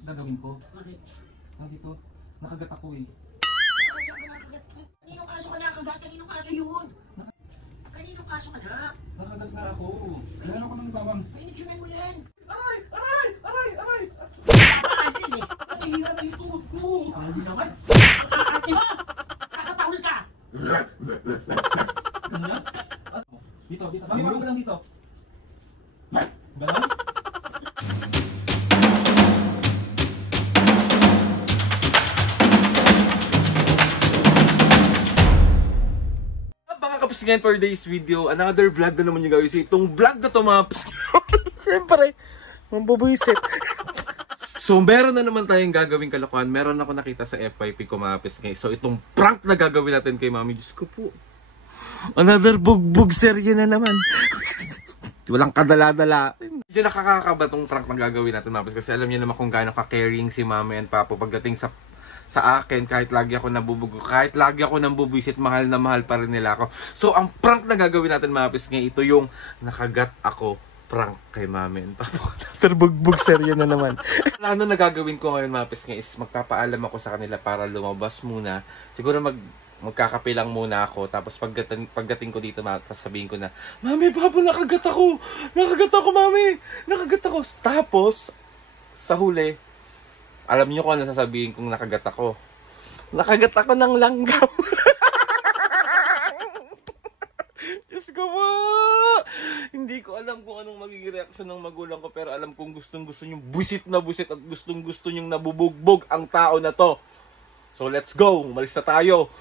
gagawin ko? Bakit? Dito, nakagat ako eh. Saan ka nakagat? Kaninong kaso ka nakagat? Kaninong kaso yun? Kaninong kaso ka na? Nakagat na ako. Kailan ako ng bawang? Pinitsunan mo yan. Aray! Aray! Aray! Aray! Napakaantin eh. Nahihira na yung tuhod ko. Hindi naman. Ang arte mo! Kakapahol ka! Ano? Dito, dito. Mami, wala ko lang dito. Ganon? Mga kapos ngayon for today's video, another vlog na naman yung gawin. So itong vlog na to mga kapos, siyempre, mambubuisit. So meron na naman tayong gagawing kalokohan. Meron ako nakita sa FYP ko mga kapos ngayon. So itong prank na gagawin natin kay Mami, Diyos ko po, another bugbog serye na naman. Walang kadala-dala. Medyo nakakakaba tong prank na gagawin natin mga kapos, kasi alam niyo naman kung gaano ka-caring si Mami and Papo pagdating sa akin, kahit lagi ako nabubugo, kahit lagi ako nambubuisit, mahal na mahal pa rin nila ako. So, ang prank na gagawin natin mga kapis ngayon, ito yung nakagat ako prank kay Mami and Papa. Sir, bugbog serye na naman. Ano na gagawin ko ngayon mga kapis ngayon is magpapaalam ako sa kanila para lumabas muna. Siguro magkakape lang muna ako. Tapos pagdating ko dito, sasabihin ko na, Mami, Papa, nakagat ako! Nakagat ako, Mami! Nakagat ako! Tapos, sa huli, alam niyo kung ano sasabihin kung nakagat ako. Nakagat ako ng langgam. Diyos ko po! Hindi ko alam kung anong magiging reaksyon ng magulang ko, pero alam kong gustong-gusto niyong busit na busit at gustong-gusto niyong nabubugbog ang tao na to. So let's go! Umalis na tayo!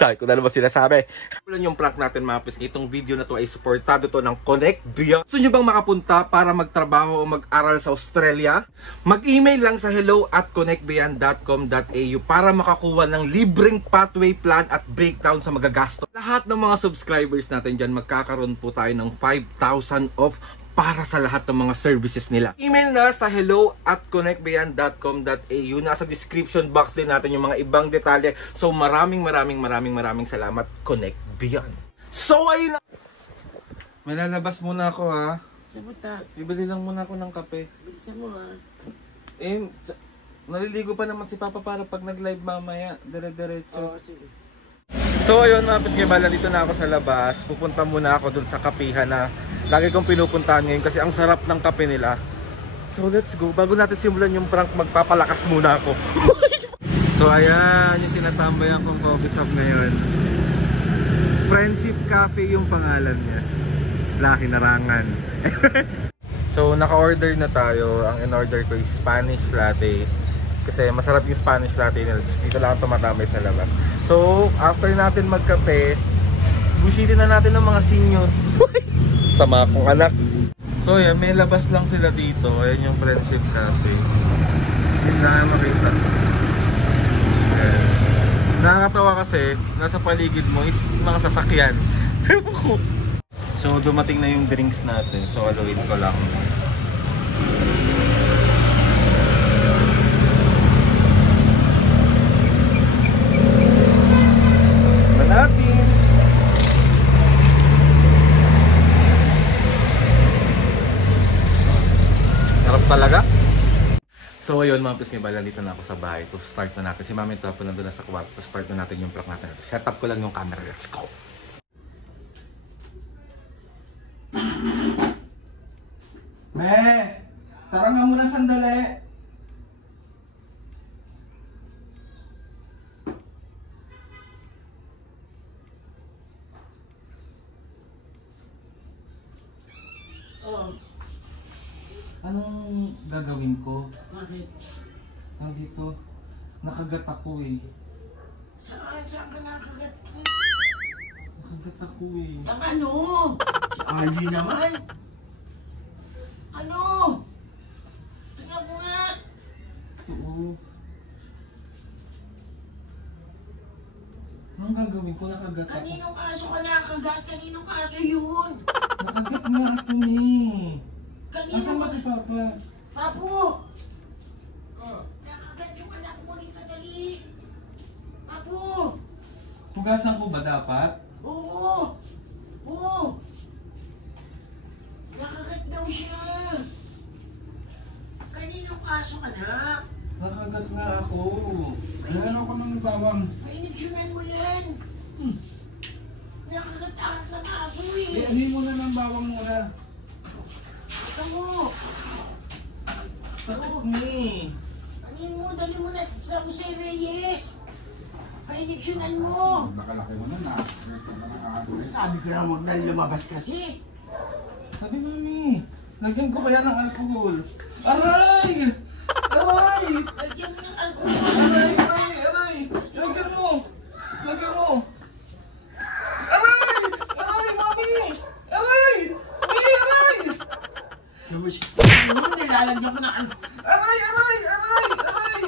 Tayo ko na naman sinasabi. Wala yung prank natin mga kapis. Itong video na to ay supportado to ng Connect Beyond. Gusto nyo bang makapunta para magtrabaho o mag-aral sa Australia? Mag-email lang sa hello@connectbeyond.com.au para makakuha ng libreng pathway plan at breakdown sa magagasto. Lahat ng mga subscribers natin dyan, magkakaroon po tayo ng 5,000 off para sa lahat ng mga services nila. Email na sa hello@connectbeyond.com.au. Nasa description box din natin yung mga ibang detalye. So maraming salamat, Connect Beyond. So ayun na. May lalabas muna ako ha. Sabuta. Bibili lang muna ako ng kape. Bilisan mo ha. Naliligo pa naman si Papa para pag nag-live mamaya. Dire-diretso. Oo, sige. So ayun mga pisngibala, dito na ako sa labas. Pupunta muna ako dun sa kapihan na lagi kong pinupuntahan ngayon kasi ang sarap ng kape nila. So let's go. Bago natin simulan yung prank, magpapalakas muna ako. So ayan, yung tinatambayan kong coffee shop ngayon. Friendship Cafe yung pangalan niya. Lahi narangan. So naka-order na tayo. Ang in-order ko is Spanish latte. Kasi masarap yung Spanish latte nila. Dito lang tumatambay sa labas. So after natin magkape, busitin na natin ng mga senior. Sama akong anak. So yan, may labas lang sila dito. Ayan yung Friendship Cafe. Hindi na makita. Ayan. Nakakatawa kasi nasa paligid mo is mga sasakyan. So dumating na yung drinks natin. So haluin ko lang. Malapit. Sarap talaga. So ayun mga pisngibala, dito na ako sa bahay. To start na natin. Si Mami ito po nandun na sa kwarto. To start na natin yung prank natin. Set up ko lang yung camera. Let's go! Me! Tara nga muna sandali! Anong gagawin ko? Bakit? Dito, nakagat ako eh. Saan ka nakagat? Nakagat ako eh. Ang ano? Si Ali naman? Ano? Tingnan mo nga. Oo. Anong gagawin ko? Nakagat ako. Kaninong aso ka nakagat? Kaninong aso yun? Nakagat nga ako eh. Asan ba si Papa? Papo! Nakagat yung anak mo rin, dali. Papo! Tugasan ko ba dapat? Oo! Oo! Nakagat daw siya. Kaninong aso ka anak. Nakagat nga ako. Ano ko ng bawang? Painiksyonan mo yan. Nakakataan ng aso eh. Anin mo na ng bawang muna. Ito mo. Sakit ni. Anin mo, dali mo na sa Jose Reyes. Painiksyonan mo. Nakalaki mo na na. Sabi ko na huwag na lumabas kasi. Sabi mami, lagyan ko kaya ng alcohol. Aray! Aray! Lagyan mo ng alcohol. Aray! Aray! Aray! Lagyan mo! Lagyan mo! Aray! Aray! Mami! Aray! Mami! Aray! Nilalagyan ko ng alcohol. Aray! Aray! Aray! Aray!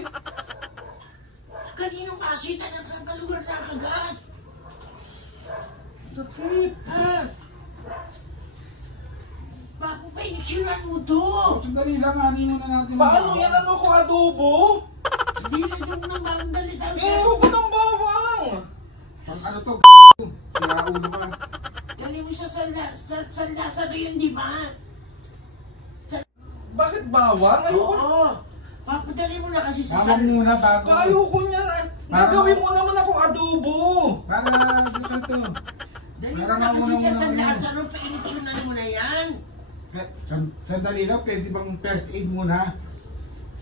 Kaninong aso yun anak sa lugar na kagat? Sakit! Ha? Bago pa iniksyonan mo to. Sandali lang, anin mo na natin. Paano yan? Ano ko adobo? Nilagyan mo ng bagong dalita. Huwag ko ng bawang! Pang ano to? Kaya ulo ka. Dali mo siya sa Lazaro yun, di ba? Bakit bawang? Ayoko. Oo. Papadali mo na kasi sa Bawang muna bago. Ayoko niyan. Gagawin mo naman akong adobo. Para dito to. Dali mo na kasi sa San Lazaro, painiksyonan mo na yan. Sandali lang, pwede bang first aid muna?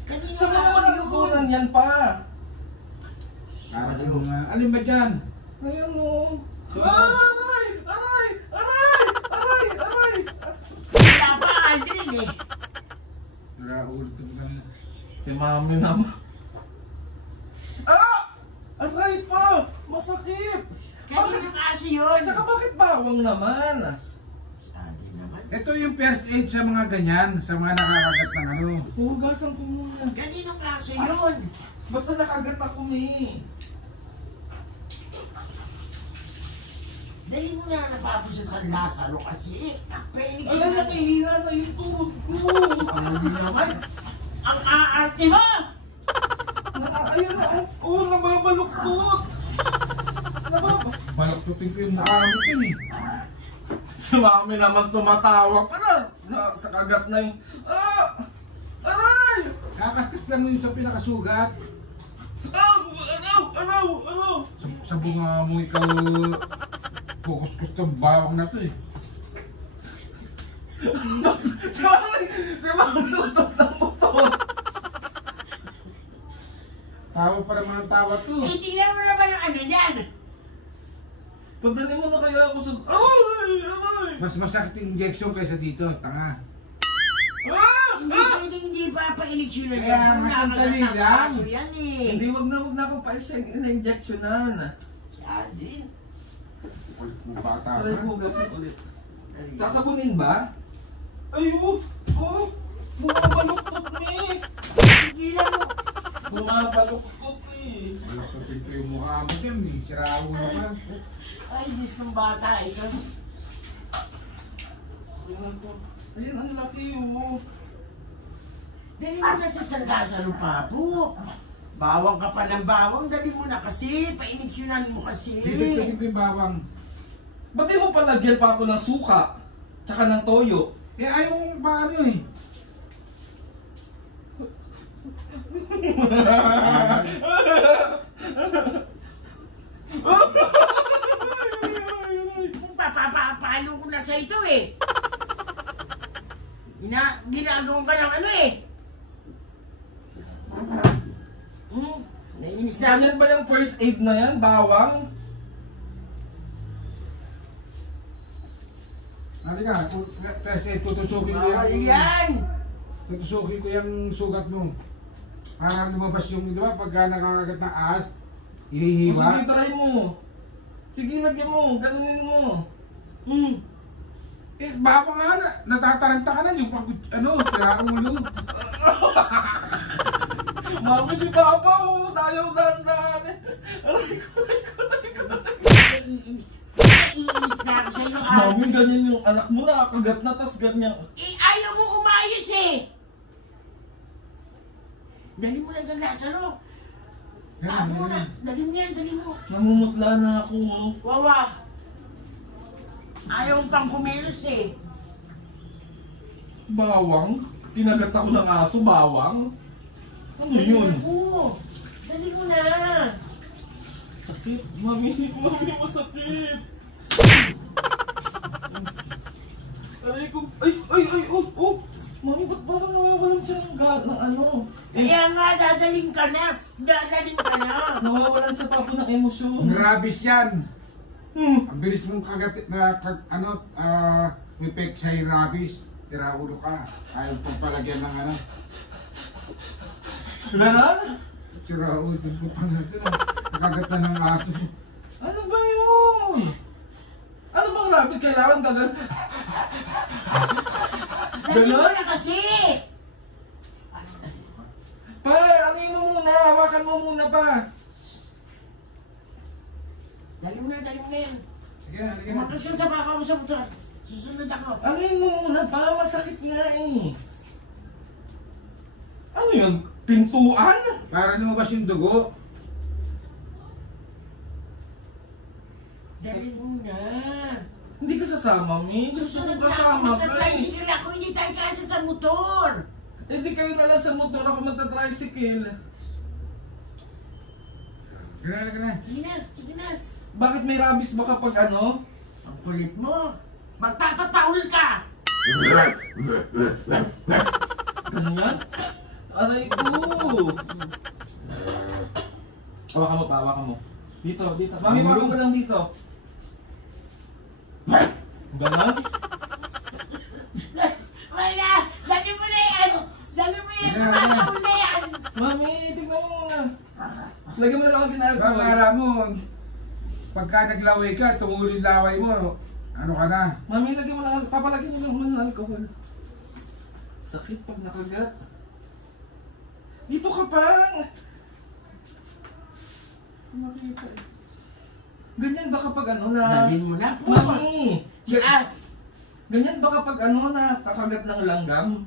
Kanina Sa mga aso yun. nakukunan yan pa. Para kung alin ba dyan? Ayan mo. Aray! Aray! Aray! Aray! Aray! Wala pa, Aldrin eh. Para ulo to ka na. Si mami naman. Ah! Aray pa! Masakit! Kaninong aso yun? Tsaka bakit bawang naman? Aldrin naman. Ito yung first aid sa mga ganyan, sa mga nakakagat ng ano. Hugasan ko muna. Kaninong aso yun? Basta nakagat ako eh. Dali mo na napapo sa San Lazaro kasi. Ala, Painiksyonan. nakihina na yung tuhod ko. Hindi naman. Ang aarte mo! Ayun na. Oo, nababaluktot. Balaktutin ko yung mukha mo yun eh. Si mami naman tumatawa pa na sa kagat na yung... Ah! Aray! Kakaskas lang mo yun sa pinakasugat. Aw! Araw! Araw! Araw! Sa bunga mo ikaw, kukus-kus ng bawang na to eh. Si mami lutot ng buto. Tawa pa naman ang tawa to. Eh, tingnan mo naman ang ano yan. Padali mo na kaya ako sa... Ay! Aray! Mas masakit yung injection kaysa dito, tanga. Ah! Hindi pwedeng hindi pa painiksyonan Kaya, yan. masandali Nakakagat ng lang. aso yan eh. Hindi, wag na ako pa ina-injectionan. Si Aldrin. Kung bata Aray, ka. hugasan ulit. Sasabunin ba? Ay, oh! Bumabaluktot ni! Tigilan mo. Bumabaluktot eh! Balaktutin ko yung mukha mo dyan eh. Sira ulo ka. Ay, Diyos ng bata. Ikaw. Ayun, ang laki oh! Dali mo na sa San Lazaro, Papo. Bawang ka pa ng bawang. Dali mo na kasi. Painiksyonan mo kasi. Bibigyan ko yung bawang. Ba't di mo palagyan pa ako ng suka? Tsaka ng toyo? Eh ayaw mong paano eh. Papapapalo ko na sa ito eh. Ginagawa ka ng ano eh. Naiinis na ako. Ganyan ba yung first aid na yan? Bawang? Halika, kasi tutusukin ko Bawal yung... yan. Tutusukin ko yung sugat mo. Para lumabas yung, di ba, pagka nakakagat ng ahas, O ihihiwa. sige, try mo. Sige, lagyan mo. Ganunin mo. Eh, baka nga na, natataranta ka na yung pag, ano, sira ulo. Mami si Papa, oh. Tayo dahan-dahan. Aray ko. Naiinis na ako sa iyo. Mami, ganyan yung anak mo nakakagat na, tas ganyan. Eh, ayaw mo umayos eh. Dali mo na sa Lazaro. Papo na. Dali mo yan, dali mo. Namumutla na ako. Oh. Wawa. Ayaw mo pang kumilos eh. Bawang? Kinagat ako ng aso, bawang? Ano yun? Oo. Dali mo na. Sakit. Mami, masakit. Aray ko. Ay, oh. Mami, ba't parang nawawalan siya ng ano? Kaya nga, dadaling ka na. Nawawalan sa papo ng emosyon. Rabies yan. Ang bilis mong kagat na may pek sa rabies. Tiraulo ka. Ayaw pagpalagyan ng ano. Lalan? Tiraulo po pang natin. Nakagat na ng aso. Ano ba yun? Ano bang rabies? Kailangan gagal. Dali mo na kasi. Pa, ano mo muna? Hawakan mo muna pa. Dali mo na yan. Sige na. Umakas ka sa kakausap mo. Susunod ako. Ano mo muna pa? Masakit nga eh. Ano yun? Pintuan? Para lumabas yung dugo. Dali mo na. Hindi ka sasama, Mi. Susunod kasama ka eh. Nag-tricycle ako, hindi tayo kasya sa motor. Eh di kayo na lang sa motor, ako magta-tricycle. Sige na. Sige na. Bakit may rabies ba kapag ano? Ang kulit mo. Magtatataol ka. Ganyan? Aray ko! Hawakan mo. Dito. Mami, hawakan mo lang dito. Ganon? Wala. Dali mo na yan. Magtataol na yan. Mami, tignan mo muna. Lagyan mo na lang ang ginagawa. Akala mo, pagka naglaway ka, tumulo yung laway mo, ano ka na? Mami, lagyan mo lang, papalagyan mo lang muna ng alcohol. Sakit pag nakagat. Dito ka pa! Makita eh. Ganyan ba kapag ano na... Dali mo na po. Mami! Siya. Ganyan ba kapag ano na kakagat ng langgam?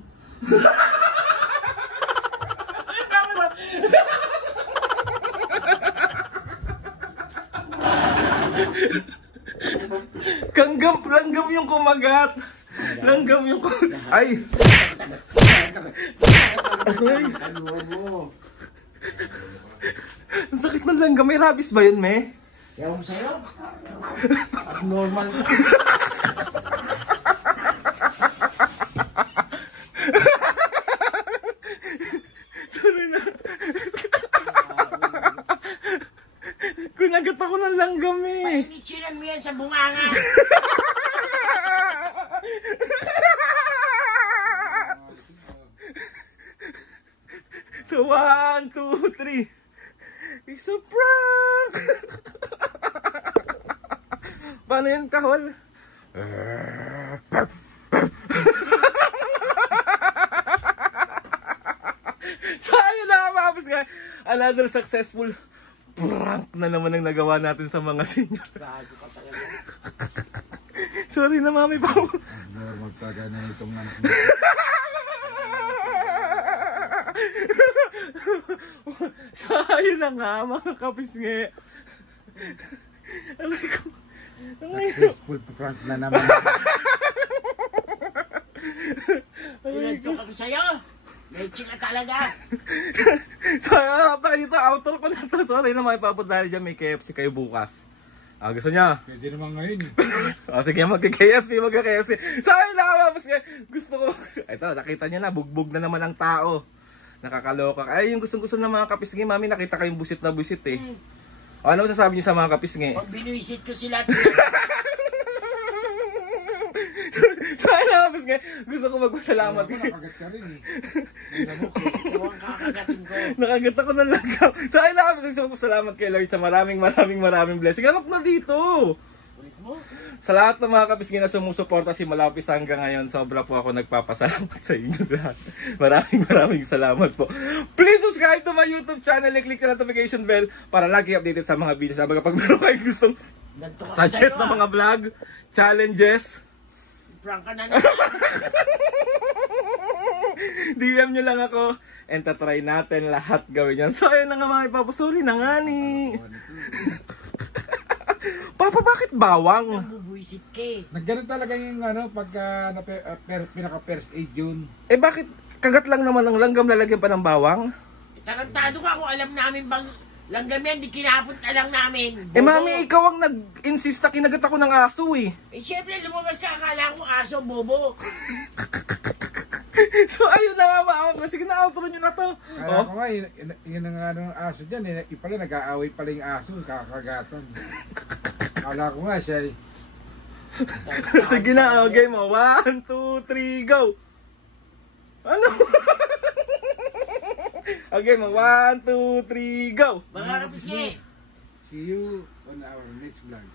Langgam yung kumagat. Langgam yung Ay! Aray! Ang sakit ng langgam. May rabies ba yun, me? Ewan sa'yo. Abnormal ka. Sorry na. Kunagat ako ng langgam eh. Painitsinan mo yan sa bunganga. So 1, 2, 3. It's a prank! Paano yun, kahol? So ayun na, mabas nga. Another successful prank na naman ang nagawa natin sa mga senior. Sorry na, mami pa. Normal talaga na itong anak mo. So ayun na nga, mga kapisngi. Aray ko. Successful prank na naman. Pinagto kami sa'yo. Leche ka talaga. So after dito, outro ko na to. Sorry na, may papunta dyan, may KFC kayo bukas. Gusto niya? Pwede naman ngayon eh. Sige, magka-KFC. So ayun na, gusto ko. Ito, nakita niyo na, bugbog na naman ang tao. Nakakaloka. Ay, yung gustong-gusto ng mga kapisngi, mami, nakita kayong busit na busit eh. Ano masasabi niyo sa mga kapisngi? Pag binuisit ko sila. So ayun na, kapisngi, gusto ko magpasalamat. Nakagat ka rin eh. Huwag kakagatin ko. Nakagat ako ng langgam. So ayun na, kapisngi, gusto ko magpasalamat kay Lord sa maraming blessing. Hanap na dito. Ulit mo. Sa lahat ng mga kapisngi na sumusuporta si Malapis hanggang ngayon, sobra po ako nagpapasalamat sa inyo lahat. Maraming salamat po. Please subscribe to my YouTube channel and click the notification bell para lagi updated sa mga videos. Sabi kapag meron kayong gustong suggest na mga vlog, challenges, prank ka na na. DM nyo lang ako and tatry natin lahat gawin yan. So ayun na nga mga ipapasuli na nga ni. Papa, bakit bawang? Bubuisit ka eh. Nagganon talaga yung ano, pagka pinaka first aid yun. Eh bakit kagat lang naman ng langgam lalagyan pa ng bawang? Tarantado ka kung alam namin bang langgam yan, di kinapot na lang namin. Eh mami, ikaw ang nag-insist na kinagat ako ng aso eh. Eh syempre, lumabas ka, akala ko aso, bobo. So ayun na nga ma. Sige na, outro nyo na to. Kaya ko nga, yun ang ano, aso dyan. Pala nag-aaway pala yung aso, kakagatan. Kala ko nga siya Sige na, okay mo. 1, 2, 3, go! Ano? Okay mo, 1, 2, 3, go! Mga kapiski. see you on our next vlog.